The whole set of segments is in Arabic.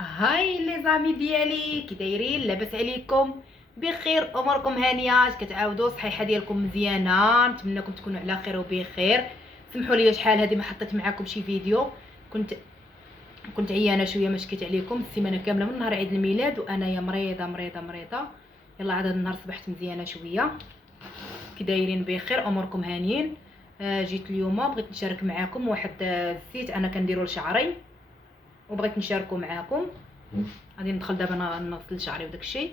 هاي لي زامي ديالي، كي دايرين؟ لاباس عليكم؟ بخير، اموركم هانيه؟ اش كتعاودوا؟ صحيحه ديالكم مزيانه؟ نتمنىكم تكونوا على خير وبخير. سمحوا لي شحال هذه ما حطيت معكم شي فيديو. كنت كنت عيانه شويه، ما شكيت عليكم السيمانه كامله من نهار عيد الميلاد وانايا مريضه مريضه مريضه. يلا عاد هذا النهار صبحت مزيانه شويه. كي دايرين؟ بخير، اموركم هانيين؟ جيت اليوم بغيت نشارك معكم واحد الزيت انا كنديرو لشعري وبغيت نشاركو معكم. غادي ندخل دابا نغسل شعري وداكشي،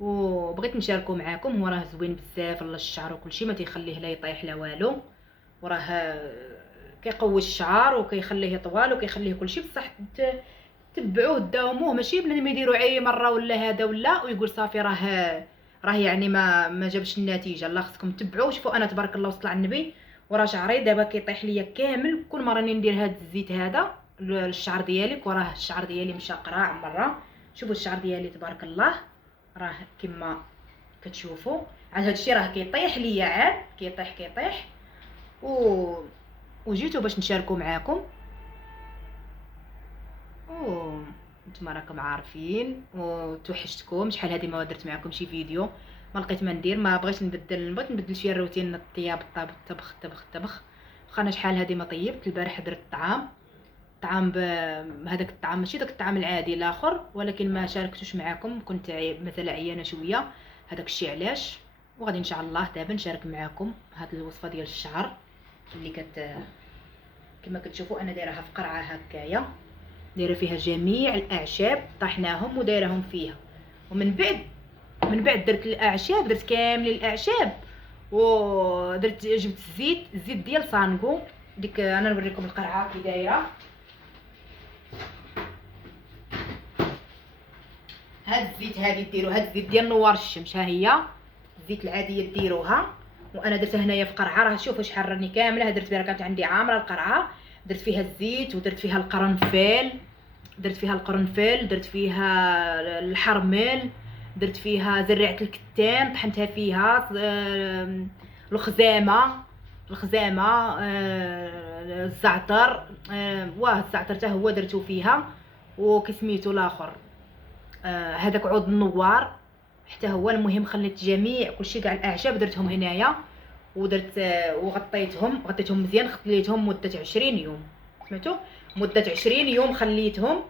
وبغيت نشاركو معكم. هو راه زوين بزاف للشعر وكلشي، ما تيخليه لا يطيح لا والو، وراه كيقوي الشعر وكيخليه طوال وكيخليه كلشي. بصح تبعوه داوموه، ماشي بلا ما يديروا عي مره ولا هذا ولا ويقول صافي راه يعني ما جابش النتيجه. لا، خصكم تبعوه. شوفوا انا تبارك الله وصل على النبي، وراه شعري دابا كيطيح ليا كامل. كل مره راني ندير هذا الزيت هذا للشعر ديالي، وراه الشعر ديالي مشى قراع مره. شوفوا الشعر ديالي تبارك الله، راه كما كتشوفوا. عاد هادشي راه كيطيح ليا، عاد كيطيح و وجيتو باش نشاركو معاكم. و نتوما راكم عارفين وتوحشتكم. شحال هادي ما درت معكم شي فيديو، ما لقيت ما ندير، ما بغيت نبدل شويه الروتين، الطياب، الطبخ. واخا انا شحال هادي ما طيبت. البارح درت طعام هذاك الطعام ماشي داك الطعام العادي الاخر، ولكن ما شاركتوش معكم، كنت مثلا عيانه شويه. هذاك الشيء علاش. وغادي ان شاء الله دابا نشارك معكم هاد الوصفه ديال الشعر اللي كما كتشوفوا انا دايرها في قرعه هكايا. دايره فيها جميع الاعشاب، طحناهم ودايرهم فيها. ومن بعد درت الاعشاب، درت كامل الاعشاب، جبت الزيت ديال صانغو. ديك انا نوريكم القرعه كي دايره. هاد الزيت هادي ديروا، هاد الزيت ديال نوار الشمس، ها هي الزيت العاديه ديروها. وانا درتها هنايا في قرعه، راه شوفوا شحال راني كامله درت بها، كانت عندي عامره القرعه. درت فيها الزيت ودرت فيها القرنفل، درت فيها الحرمل، درت فيها زريعه الكتان، طحنتها فيها الخزامه، الزعتر، واه الزعتر حتى هو درتو فيها. وكسميتو الاخر، هذاك عود النوار حتى هو. المهم خليت جميع كلشي كاع الاعشاب درتهم هنايا، ودرت غطيتهم مزيان، خليتهم مده 20 يوم. سمعتوا؟ مده 20 يوم خليتهم.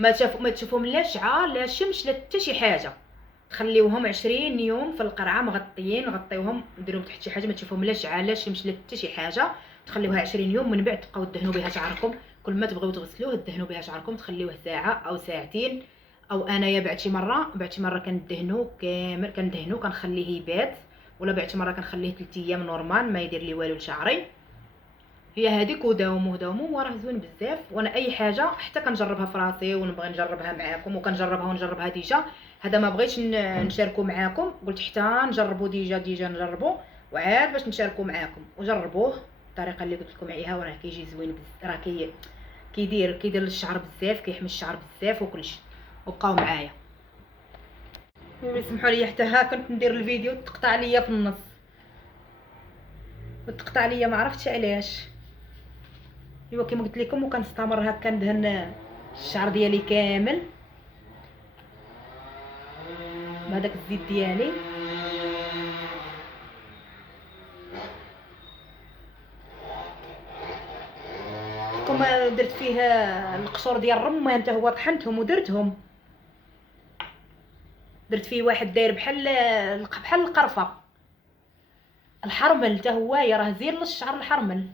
ما تشوفهم لا شعا لا شمس لا حتى شي حاجه. تخليوهم 20 يوم في القرعه مغطيين، غطيوهم ديروهم تحت شي حاجه، ما تشوفهم لا شعا لا شمس لا حتى شي حاجه. تخليوها 20 يوم، من بعد تبقاو دهنوا بها شعركم. كل ما تبغيو تغسلوه دهنوا بها شعركم، تخليوه ساعه او ساعتين. او انايا بعد شي مره كندهنو كامل، كنخليه يبات. ولا بعد شي مره كنخليه 3 ايام نورمال ما يدير لي والو لشعري. هي هذيك، وداومو وراه زوين بزاف. وانا اي حاجه حتى كنجربها في راسي ونبغي نجربها معاكم، ونجربها ديجا. هذا ما بغيتش نشاركو معاكم، قلت حتى نجربو ديجا نجربو، وعاد باش نشاركو معاكم. وجربوه الطريقه اللي قلت لكم عليها، وراه كيجي زوين بزاف. راه كيدير للشعر بزاف، كيحمي الشعر بزاف وكلشي. وبقاو معايا. سمحوا لي حتى ها كنت ندير الفيديو تقطع ليا في النص، وتقطع ليا ما عرفتش علاش. ايوا كما قلت لكم، وكنستمر هكا ندهن الشعر ديالي كامل بهذاك الزيت ديالي. كما درت فيه القشور ديال الرمان حتى هو طحنتهم ودرتهم. درت فيه واحد داير بحال القرفه. الحرمل حتى هو راه زين للشعر الحرمل.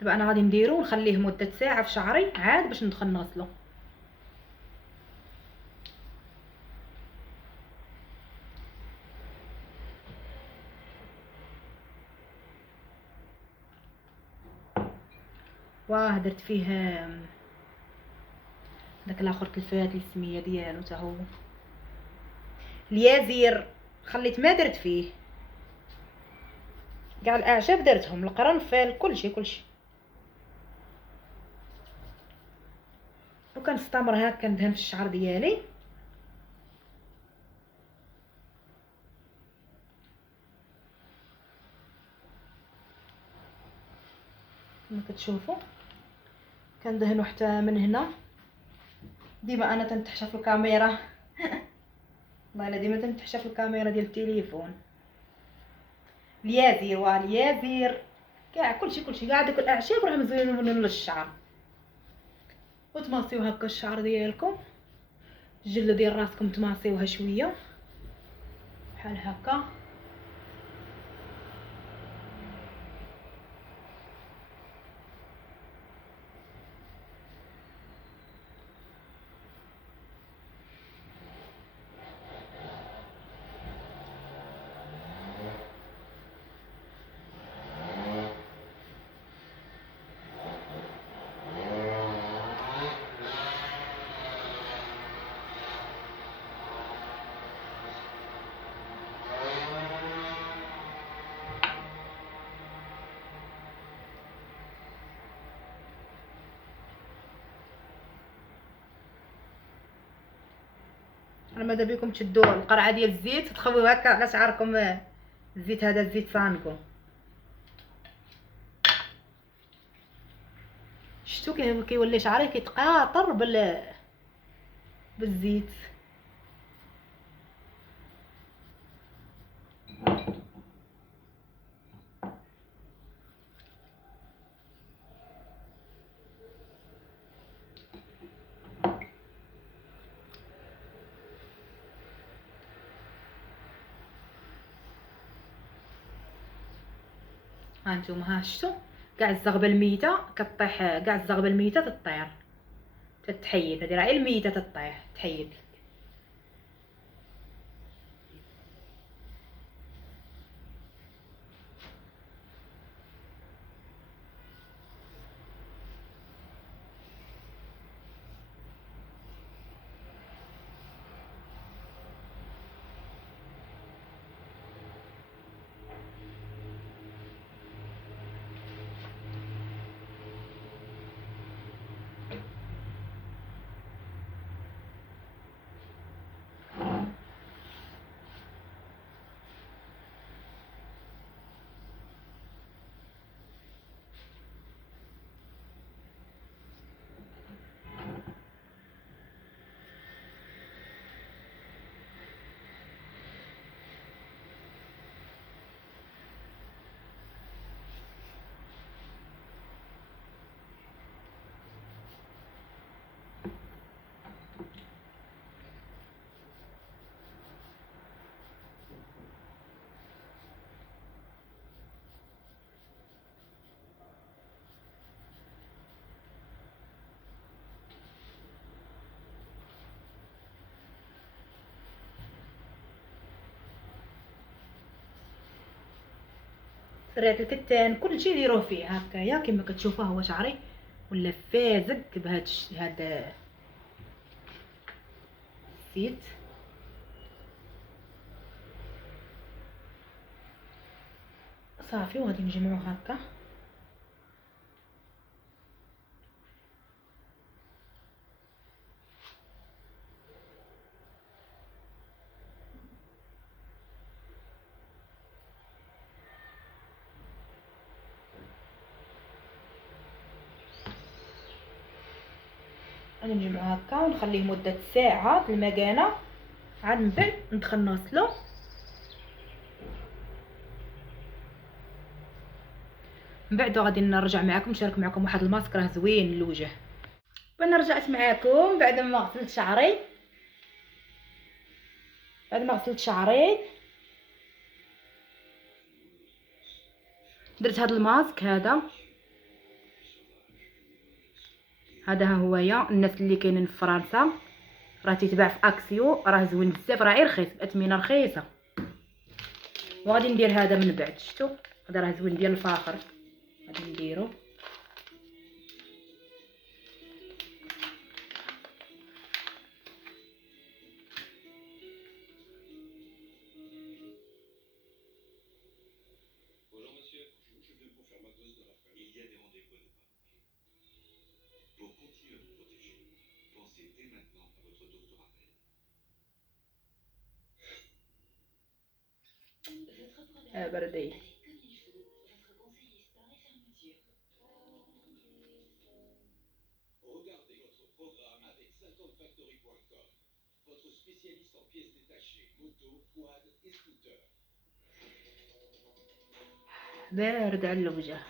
دابا انا غادي نديرو ونخليه مده ساعه في شعري عاد باش ندخل نغسلو. واه درت فيه داك الاخر تلفات لي السميه ديالو حتى هو اليازير، خليت ما درت فيه كاع الاعشاب، درتهم القرنفل كلشي. وكنستمر هكا ندهن في الشعر ديالي. كما كتشوفوا كندهنوا حتى من هنا. ديما انا تنتحشى في الكاميرا والله الا ديما تنتحشى في الكاميرا ديال التليفون. اليازير واليازير كاع كلشي كاع داك الاعشاب راه مزيانين للشعر. وتماسيو هكا الشعر ديالكم، الجله ديال راسكم تماسيوها شويه بحال هكا. انا ماذا بكم تشدوا القرعه ديال الزيت تخويو هكا على شعركم. الزيت هذا الزيت سانكو، شفتوا كيولي شعري كيتقاطر بالزيت. هانتوما ها شفتوا كاع الزغبه الميته كطيح، كاع الزغبه الميته تطير تتحيد. هذه راه الميته تطيح تحيد. سريعه الكتان كلشي ديروه فيه هكايا كما كتشوفوا. هو شعري ولا فازق بهذا هذا الزيت. صافي وغادي نجمعو هكا. غادي نجمعو هكا ونخليه مده ساعه في المكانه. عاد من بعد ندخل نغسلو. من بعد غادي نرجع معكم نشارك معكم واحد الماسك راه زوين للوجه. وانا رجعت معكم بعد ما غسلت شعري. درت هذا الماسك هذا ها هويا. الناس اللي كاينين في فرنسا راه تيتباع في اكسيو، راه زوين بزاف، راه غير رخيص باثمنه رخيصه. وغادي ندير هذا من بعد. شفتوا هذا راه زوين ديال الفاخر. غادي نديرو بردي. بارد على الوجه،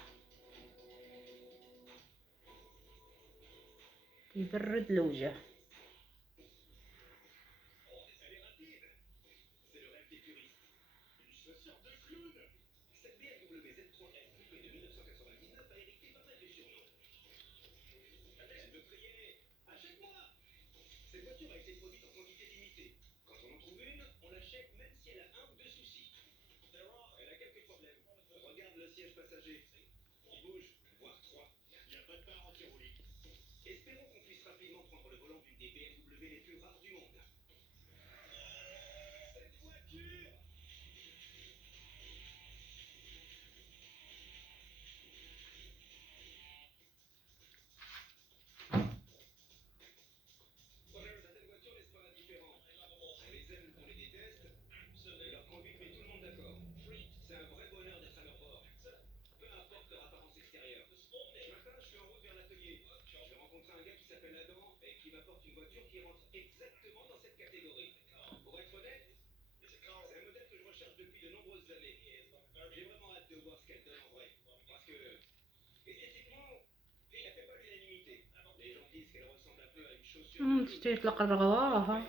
يبرد الوجه. تشتري تلقى الرغوة.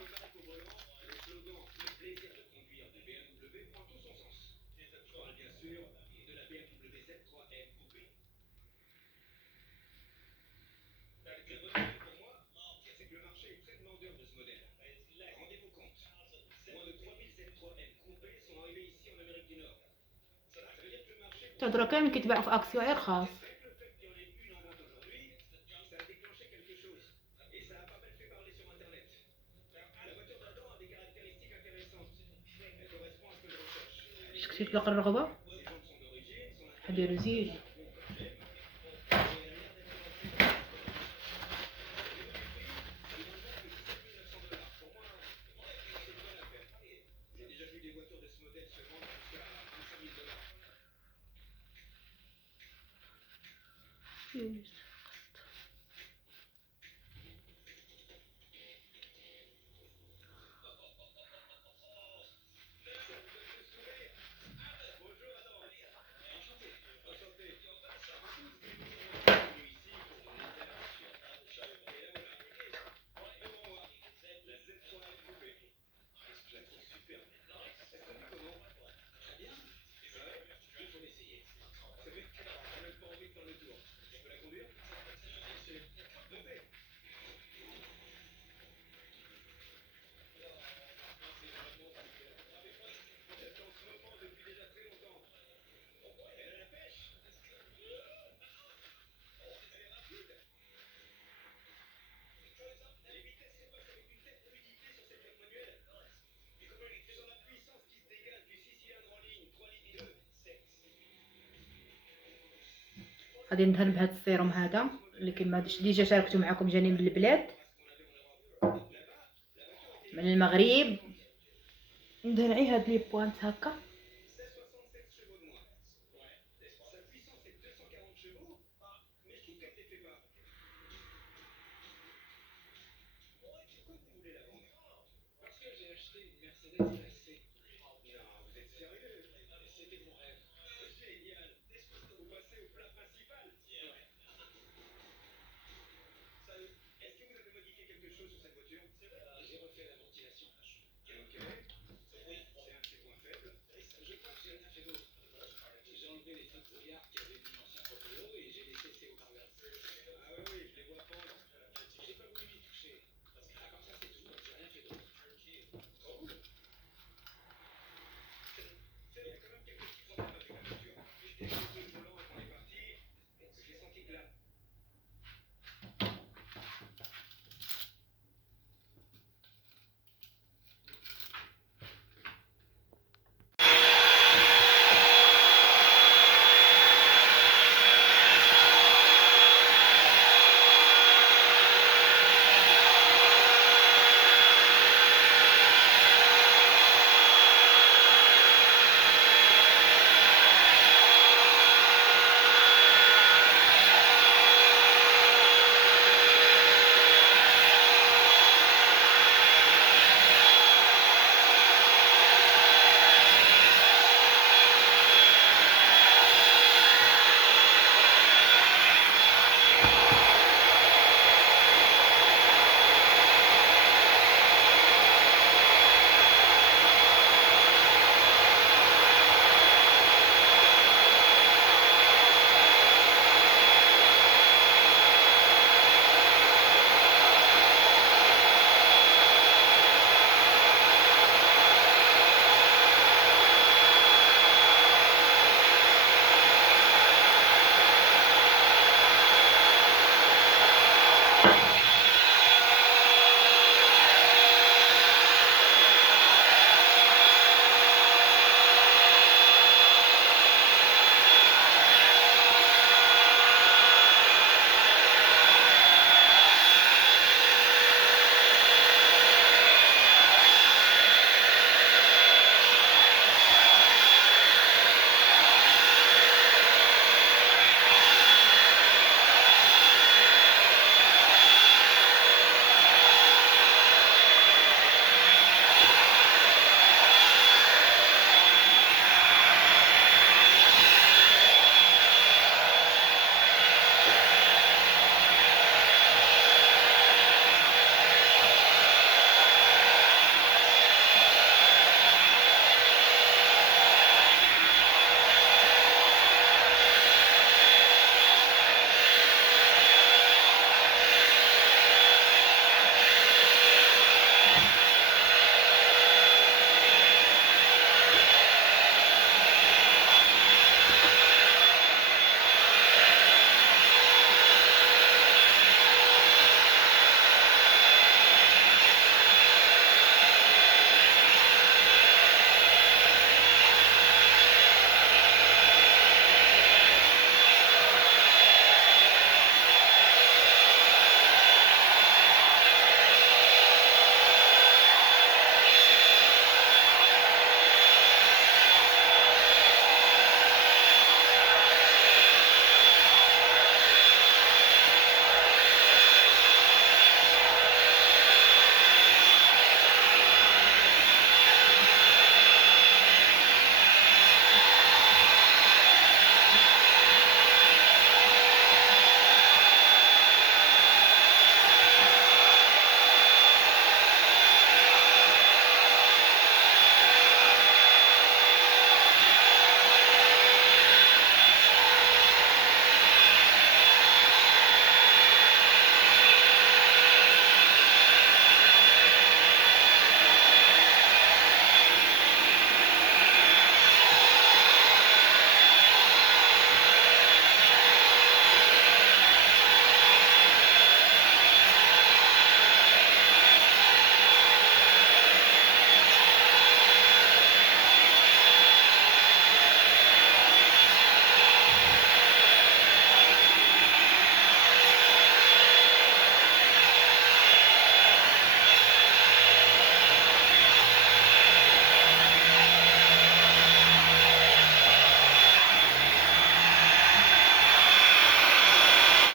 تهضروا كامل كيتباعوا في اكسيو ارخاص. شكتي تلقى الرغبة حديرو زيج. غادي ندهن بهذا السيروم هذا اللي كما ديجا شاركته معكم، جاني من البلاد من المغرب. ندهن غير هاد لي بوانت هكا.